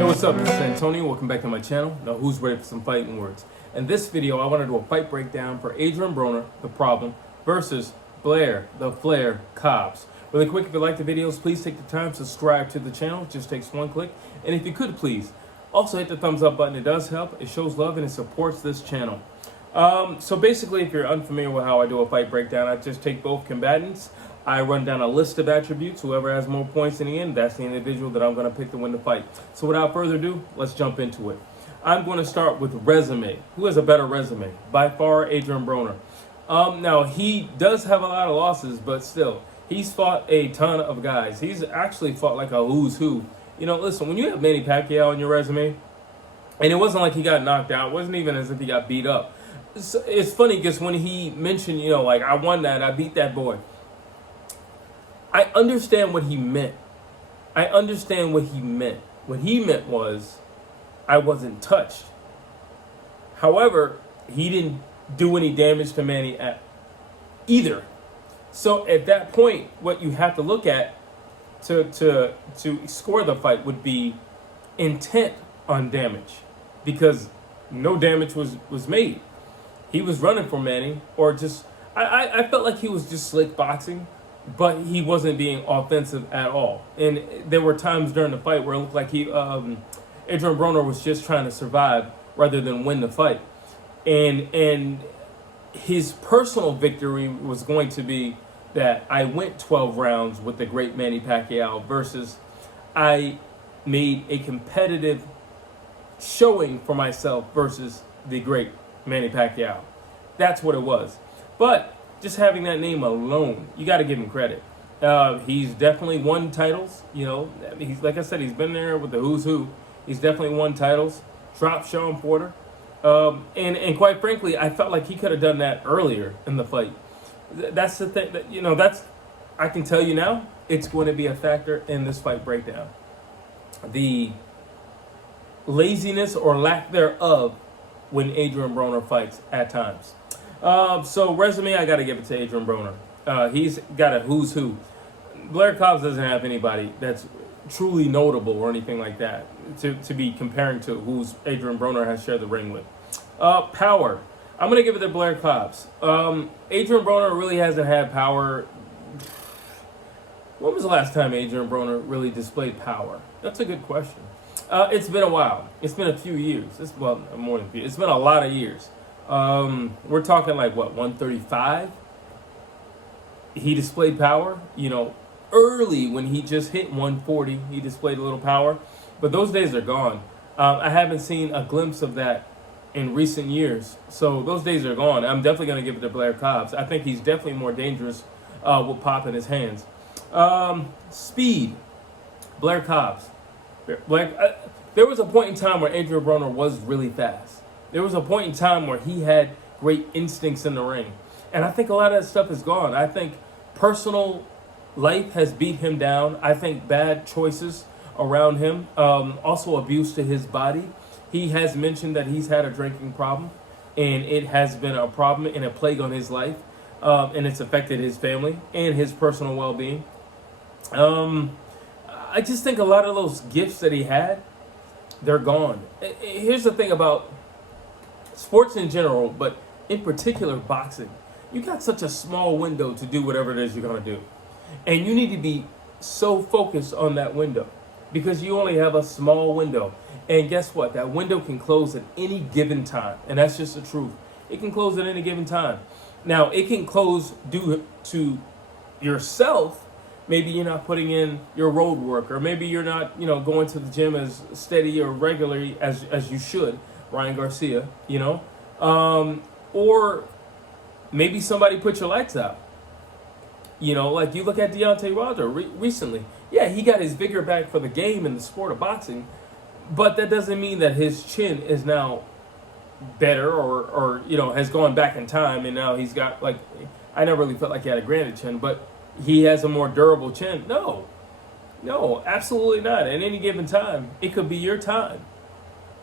Hey, what's up? This is Antonio. Welcome back to my channel. Now, who's ready for some fighting words? In this video, I want to do a fight breakdown for Adrien Broner, the Problem, versus Blair, the Flair Cobbs. Really quick, if you like the videos, please take the time to subscribe to the channel. It just takes one click. And if you could, please, also hit the thumbs up button. It does help. It shows love and it supports this channel. So basically, if you're unfamiliar with how I do a fight breakdown, I just take both combatants. I run down a list of attributes. Whoever has more points in the end, that's the individual that I'm going to pick to win the fight. So without further ado, let's jump into it. I'm going to start with resume. Who has a better resume? By far, Adrien Broner. Now, he does have a lot of losses, but still, he's fought a ton of guys. He's actually fought like a who's who. You know, listen, when you have Manny Pacquiao on your resume, and it wasn't like he got knocked out, it wasn't even as if he got beat up. It's funny because when he mentioned, you know, like, I won that, I beat that boy. I understand what he meant. I understand what he meant. What he meant was, I wasn't touched. However, he didn't do any damage to Manny at either. So at that point, what you have to look at to score the fight would be intent on damage, because no damage was made. He was running for Manny, or just I felt like he was just slick boxing, but he wasn't being offensive at all. And there were times during the fight where it looked like Adrien Broner was just trying to survive rather than win the fight. And his personal victory was going to be that I went 12 rounds with the great Manny Pacquiao versus I made a competitive showing for myself versus the great Manny Pacquiao. That's what it was. But just having that name alone, you got to give him credit. He's definitely won titles. You know, he's, like I said, he's been there with the who's who. He's definitely won titles. Dropped Sean Porter. And quite frankly, I felt like he could have done that earlier in the fight. That's the thing that, you know, I can tell you now, it's going to be a factor in this fight breakdown. The laziness or lack thereof when Adrien Broner fights at times. So resume, I got to give it to Adrien Broner. He's got a who's who. Blair Cobbs doesn't have anybody that's truly notable or anything like that to be comparing to who's Adrien Broner has shared the ring with. Power. I'm going to give it to Blair Cobbs. Adrien Broner really hasn't had power. When was the last time Adrien Broner really displayed power? That's a good question. It's been a while. It's been a few years. Well, more than a few. It's been a lot of years. We're talking like, what, 135? He displayed power, you know, early when he just hit 140, he displayed a little power. But those days are gone. I haven't seen a glimpse of that in recent years. So those days are gone. I'm definitely going to give it to Blair Cobbs. I think he's definitely more dangerous with pop in his hands. Speed. Blair Cobbs. There was a point in time where Adrien Broner was really fast. There was a point in time where he had great instincts in the ring. And I think a lot of that stuff is gone. I think personal life has beat him down. I think bad choices around him, also abuse to his body. He has mentioned that he's had a drinking problem, and it has been a problem and a plague on his life, and it's affected his family and his personal well-being. I just think a lot of those gifts that he had, they're gone. Here's the thing about sports in general, but in particular boxing. You got such a small window to do whatever it is you're going to do. And you need to be so focused on that window because you only have a small window. And guess what? That window can close at any given time. And that's just the truth. It can close at any given time. Now, it can close due to yourself. Maybe you're not putting in your road work, or maybe you're not, you know, going to the gym as steady or regularly as you should. Ryan Garcia, you know, or maybe somebody put your lights out. You know, like you look at Deontay Wilder recently. Yeah, he got his vigor back for the game in the sport of boxing, but that doesn't mean that his chin is now better or you know, has gone back in time and now he's got, like, I never really felt like he had a granite chin, but he has a more durable chin. No, absolutely not. At any given time, it could be your time.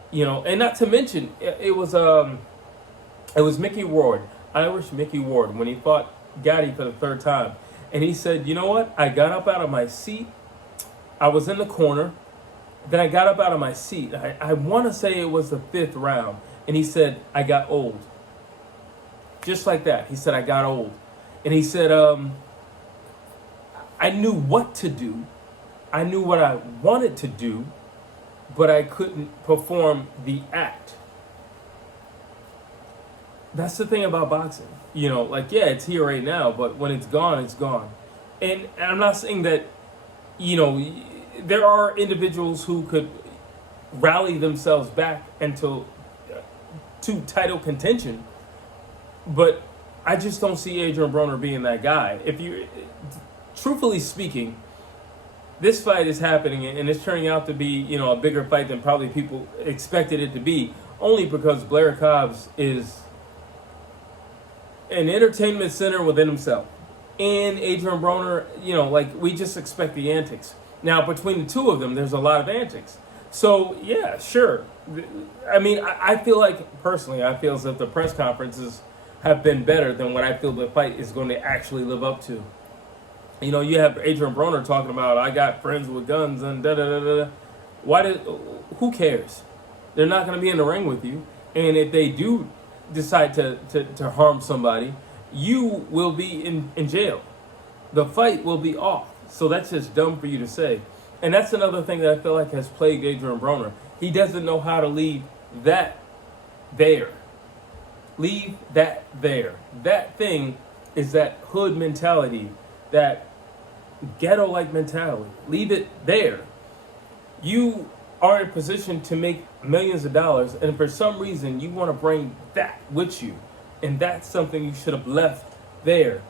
You know, and not to mention, it was Mickey Ward, Irish Mickey Ward, when he fought Gatti for the third time. And he said, you know what? I got up out of my seat. I was in the corner. Then I got up out of my seat. I want to say it was the 5th round. And he said, I got old. Just like that. He said, I got old. And he said, I knew what to do. I knew what I wanted to do, but I couldn't perform the act. That's the thing about boxing. You know, like, yeah, it's here right now, but when it's gone, it's gone. And I'm not saying that, you know, there are individuals who could rally themselves back into to title contention, but I just don't see Adrien Broner being that guy. If you, truthfully speaking, this fight is happening and it's turning out to be, you know, a bigger fight than probably people expected it to be, only because Blair Cobbs is an entertainment center within himself. And Adrien Broner, you know, like, we just expect the antics. Now, between the two of them, there's a lot of antics. So, yeah, sure. I mean, I feel like, personally, I feel as if the press conferences have been better than what I feel the fight is going to actually live up to. You know, you have Adrien Broner talking about, I got friends with guns and da-da-da-da. Who cares? They're not going to be in the ring with you. And if they do decide to harm somebody, you will be in jail. The fight will be off. So that's just dumb for you to say. And that's another thing that I feel like has plagued Adrien Broner. He doesn't know how to leave that there. Leave that there. That thing is that hood mentality, that ghetto-like mentality. Leave it there. You are in a position to make millions of dollars, and for some reason you want to bring that with you. And that's something you should have left there.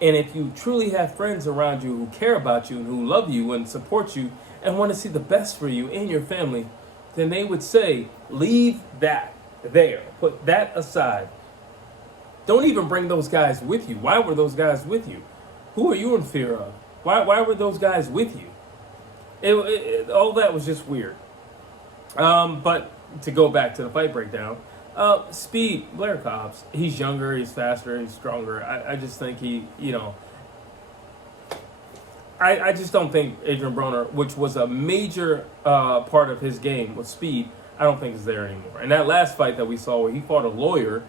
And if you truly have friends around you who care about you and who love you and support you and want to see the best for you and your family, then they would say, leave that there. Put that aside. Don't even bring those guys with you. Why were those guys with you? Who are you in fear of? Why were those guys with you? All that was just weird. But to go back to the fight breakdown, speed, Blair Cobbs, he's younger, he's faster, he's stronger. I just think he, you know, I just don't think Adrien Broner, which was a major part of his game with speed, I don't think is there anymore. And that last fight that we saw where he fought a lawyer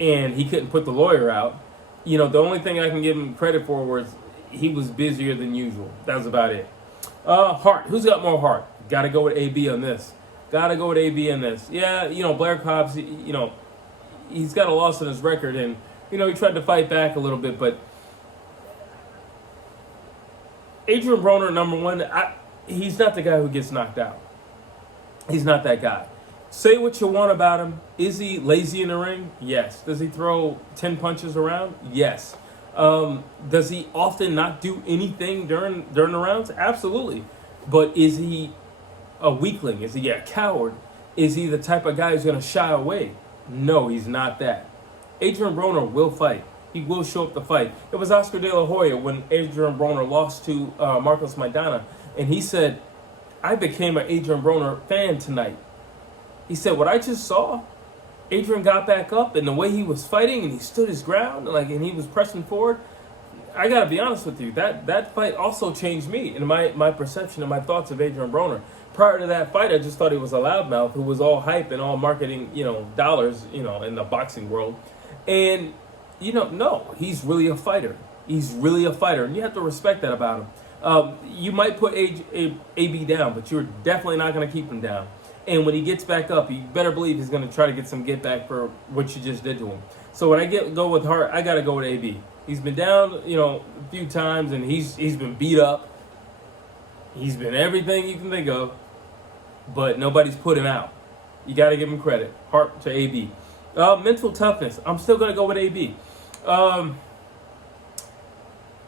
and he couldn't put the lawyer out, you know, the only thing I can give him credit for was he was busier than usual. That was about it. Heart, who's got more heart? Got to go with AB on this. Gotta go with AB in this. Yeah, you know, Blair Cobbs, you know, he's got a loss in his record, and, you know, he tried to fight back a little bit, but Adrien Broner, number one, he's not the guy who gets knocked out. He's not that guy. Say what you want about him. Is he lazy in the ring? Yes. Does he throw 10 punches around? Yes. Does he often not do anything during the rounds? Absolutely. But is he a weakling? Is he a coward? Is he the type of guy who's going to shy away? No, he's not that. Adrien Broner will fight. He will show up to fight. It was Oscar De La Hoya when Adrien Broner lost to Marcos Maidana, and he said, I became an Adrien Broner fan tonight. He said, what I just saw, Adrien got back up, and the way he was fighting, and he stood his ground, and he was pressing forward. I got to be honest with you, that fight also changed me and my perception and my thoughts of Adrien Broner. Prior to that fight, I just thought he was a loudmouth who was all hype and all marketing, you know, dollars, you know, in the boxing world. And, you know, no, he's really a fighter. He's really a fighter, and you have to respect that about him. You might put AB down, but you're definitely not going to keep him down. And when he gets back up, you better believe he's going to try to get some get back for what you just did to him. So when I go with Hart, I got to go with AB. He's been down, you know, a few times, and he's been beat up. He's been everything you can think of, but nobody's put him out. You got to give him credit. Hart to AB. Mental toughness. I'm still going to go with AB.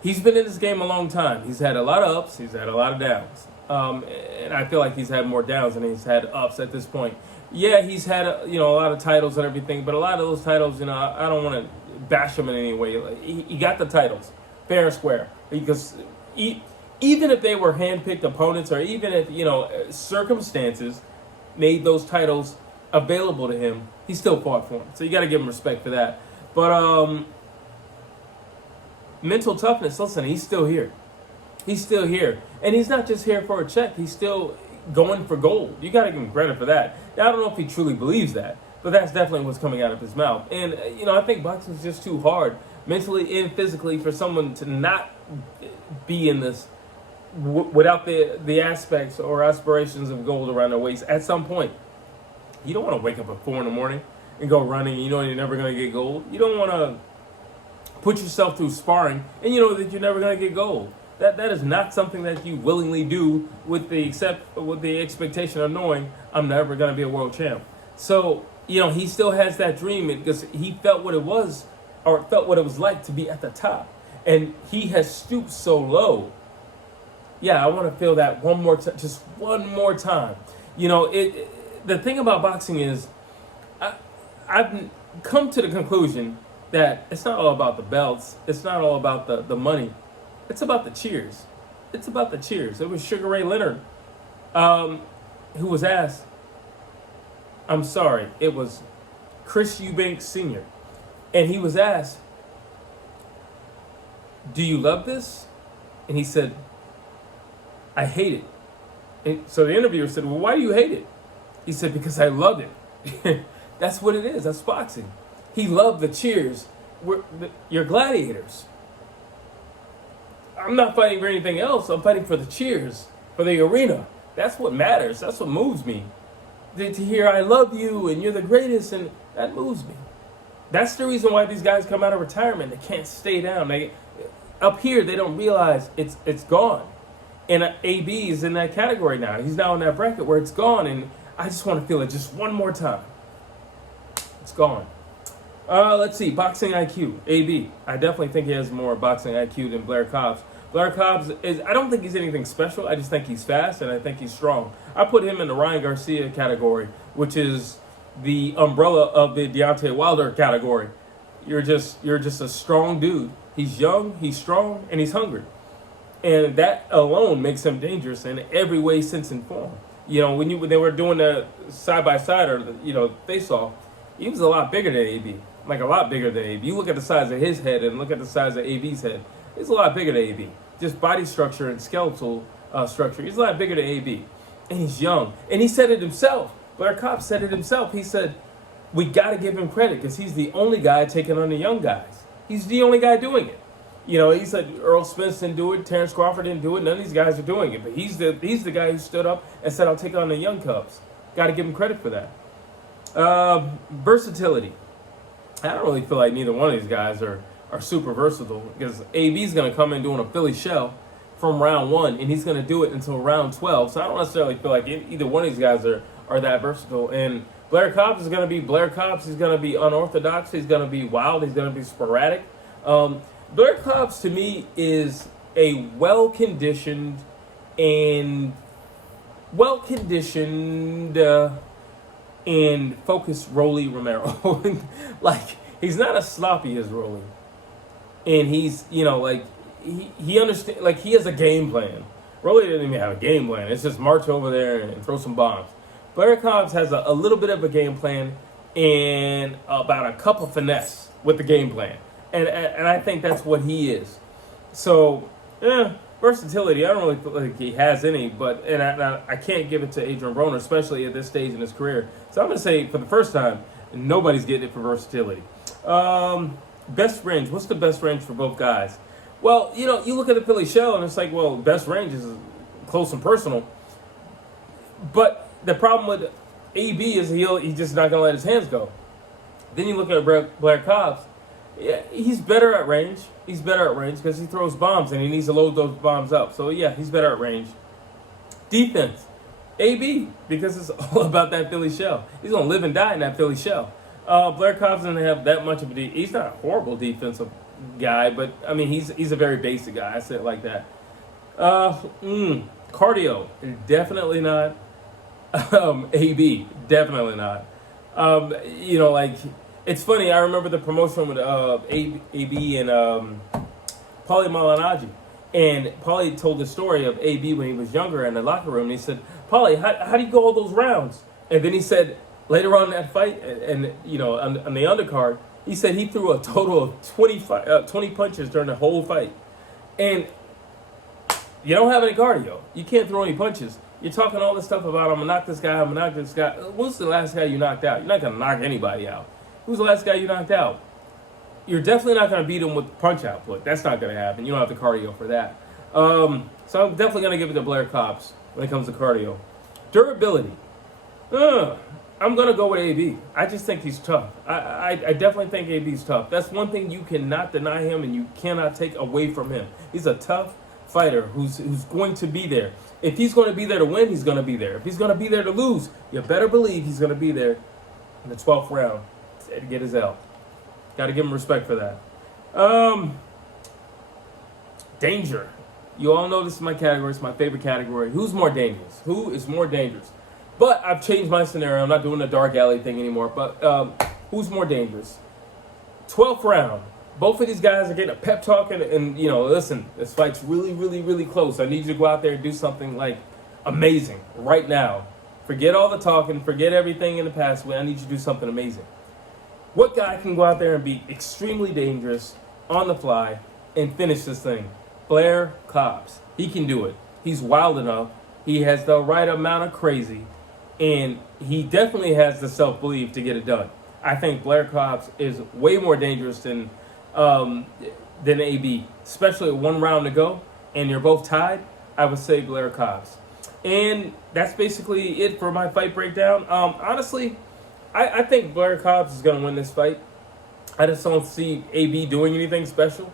He's been in this game a long time. He's had a lot of ups. He's had a lot of downs. And I feel like he's had more downs than he's had ups at this point. Yeah, he's had a lot of titles and everything, but a lot of those titles, you know, I don't want to bash him in any way. Like, he got the titles fair and square, because even if they were handpicked opponents, or even if, you know, circumstances made those titles available to him, he still fought for them. So you got to give him respect for that. But mental toughness, listen, he's still here. He's still here. And he's not just here for a check. He's still going for gold. You got to give him credit for that. Now, I don't know if he truly believes that, but that's definitely what's coming out of his mouth. And, I think boxing is just too hard, mentally and physically, for someone to not be in this without the aspects or aspirations of gold around their waist at some point. You don't want to wake up at 4 in the morning and go running and you know you're never going to get gold. You don't want to put yourself through sparring and you know that you're never going to get gold. That is not something that you willingly do with the expectation of knowing I'm never going to be a world champ. So, he still has that dream because he felt what it was, or felt what it was like to be at the top. And he has stooped so low. Yeah, I want to feel that one more time, just one more time. The thing about boxing is, I've come to the conclusion that it's not all about the belts. It's not all about the money. It's about the cheers. It's about the cheers. It was Sugar Ray Leonard who was asked, I'm sorry, it was Chris Eubanks Sr. And he was asked, do you love this? And he said, I hate it. And so the interviewer said, well, why do you hate it? He said, because I love it. That's what it is. That's boxing. He loved the cheers. You're gladiators. I'm not fighting for anything else. I'm fighting for the cheers, for the arena. That's what matters. That's what moves me. To hear I love you and you're the greatest, and that moves me. That's the reason why these guys come out of retirement. They can't stay down. Up here, they don't realize it's gone. And AB is in that category now. He's now in that bracket where it's gone, and I just want to feel it just one more time. It's gone. Let's see, boxing IQ, AB. I definitely think he has more boxing IQ than Blair Cobbs. Blair Cobbs I don't think he's anything special. I just think he's fast and I think he's strong. I put him in the Ryan Garcia category, which is the umbrella of the Deontay Wilder category. You're just a strong dude. He's young, he's strong, and he's hungry. And that alone makes him dangerous in every way, sense, and form. When they were doing the side-by-side or, face-off, he was a lot bigger than AB. Like a lot bigger than AB. You look at the size of his head and look at the size of AB's head. He's a lot bigger than AB. Just body structure and skeletal structure. He's a lot bigger than AB. And he's young. And he said it himself. Blair Cobbs said it himself. He said, we got to give him credit because he's the only guy taking on the young guys. He's the only guy doing it. He said Earl Spence didn't do it. Terrence Crawford didn't do it. None of these guys are doing it. But he's the guy who stood up and said, I'll take on the young cubs. Got to give him credit for that. Versatility. I don't really feel like neither one of these guys are super versatile because AB's going to come in doing a Philly shell from round 1 and he's going to do it until round 12. So I don't necessarily feel like either one of these guys are that versatile. And Blair Cobbs is going to be Blair Cobbs. He's going to be unorthodox. He's going to be wild. He's going to be sporadic. Blair Cobbs to me is a well-conditioned and focused Rolly Romero. Like, he's not as sloppy as Rolly. And he's, he understands, like, he has a game plan. Rolly didn't even have a game plan. It's just march over there and throw some bombs. Blair Cobbs has a little bit of a game plan and about a cup of finesse with the game plan. And I think that's what he is. So, versatility, I don't really feel like he has any, but I can't give it to Adrien Broner, especially at this stage in his career. So I'm going to say, for the first time, nobody's getting it for versatility. Best range. What's the best range for both guys? Well, you look at the Philly shell, and it's like, well, best range is close and personal. But the problem with AB is he's just not going to let his hands go. Then you look at Blair Cobbs. Yeah, he's better at range. He's better at range because he throws bombs and he needs to load those bombs up. So, yeah, he's better at range. Defense. AB, because it's all about that Philly shell. He's going to live and die in that Philly shell. Blair Cobbs doesn't have that much of a he's not a horrible defensive guy, but, I mean, he's a very basic guy. I say it like that. Cardio. Definitely not. AB. Definitely not. It's funny, I remember the promotion with AB and Paulie Malignaggi. And Paulie told the story of AB when he was younger in the locker room. And he said, Paulie, how do you go all those rounds? And then he said, later on in that fight, and on the undercard, he said he threw a total of 20 punches during the whole fight. And you don't have any cardio. You can't throw any punches. You're talking all this stuff about, I'm going to knock this guy, I'm going to knock this guy. Who's the last guy you knocked out? You're not going to knock anybody out. Who's the last guy you knocked out? You're definitely not going to beat him with punch output. That's not going to happen. You don't have the cardio for that. So I'm definitely going to give it to Blair Cobbs when it comes to cardio. Durability. I'm going to go with AB. I just think he's tough. I definitely think AB's tough. That's one thing you cannot deny him and you cannot take away from him. He's a tough fighter who's going to be there. If he's going to be there to win, he's going to be there. If he's going to be there to lose, you better believe he's going to be there in the 12th round to get his L. Got to give him respect for that. Danger. You all know this is my category. It's my favorite category. Who's more dangerous? Who is more dangerous? But I've changed my scenario. I'm not doing the dark alley thing anymore. But who's more dangerous? 12th round. Both of these guys are getting a pep talk and listen, this fight's really, really, really close. I need you to go out there and do something like amazing right now. Forget all the talking. Forget everything in the past. I need you to do something amazing. What guy can go out there and be extremely dangerous on the fly and finish this thing? Blair Cobbs. He can do it. He's wild enough. He has the right amount of crazy. And he definitely has the self-belief to get it done. I think Blair Cobbs is way more dangerous than AB, especially with 1 round to go, and you're both tied. I would say Blair Cobbs. And that's basically it for my fight breakdown. Honestly, I think Blair Cobbs is going to win this fight. I just don't see AB doing anything special.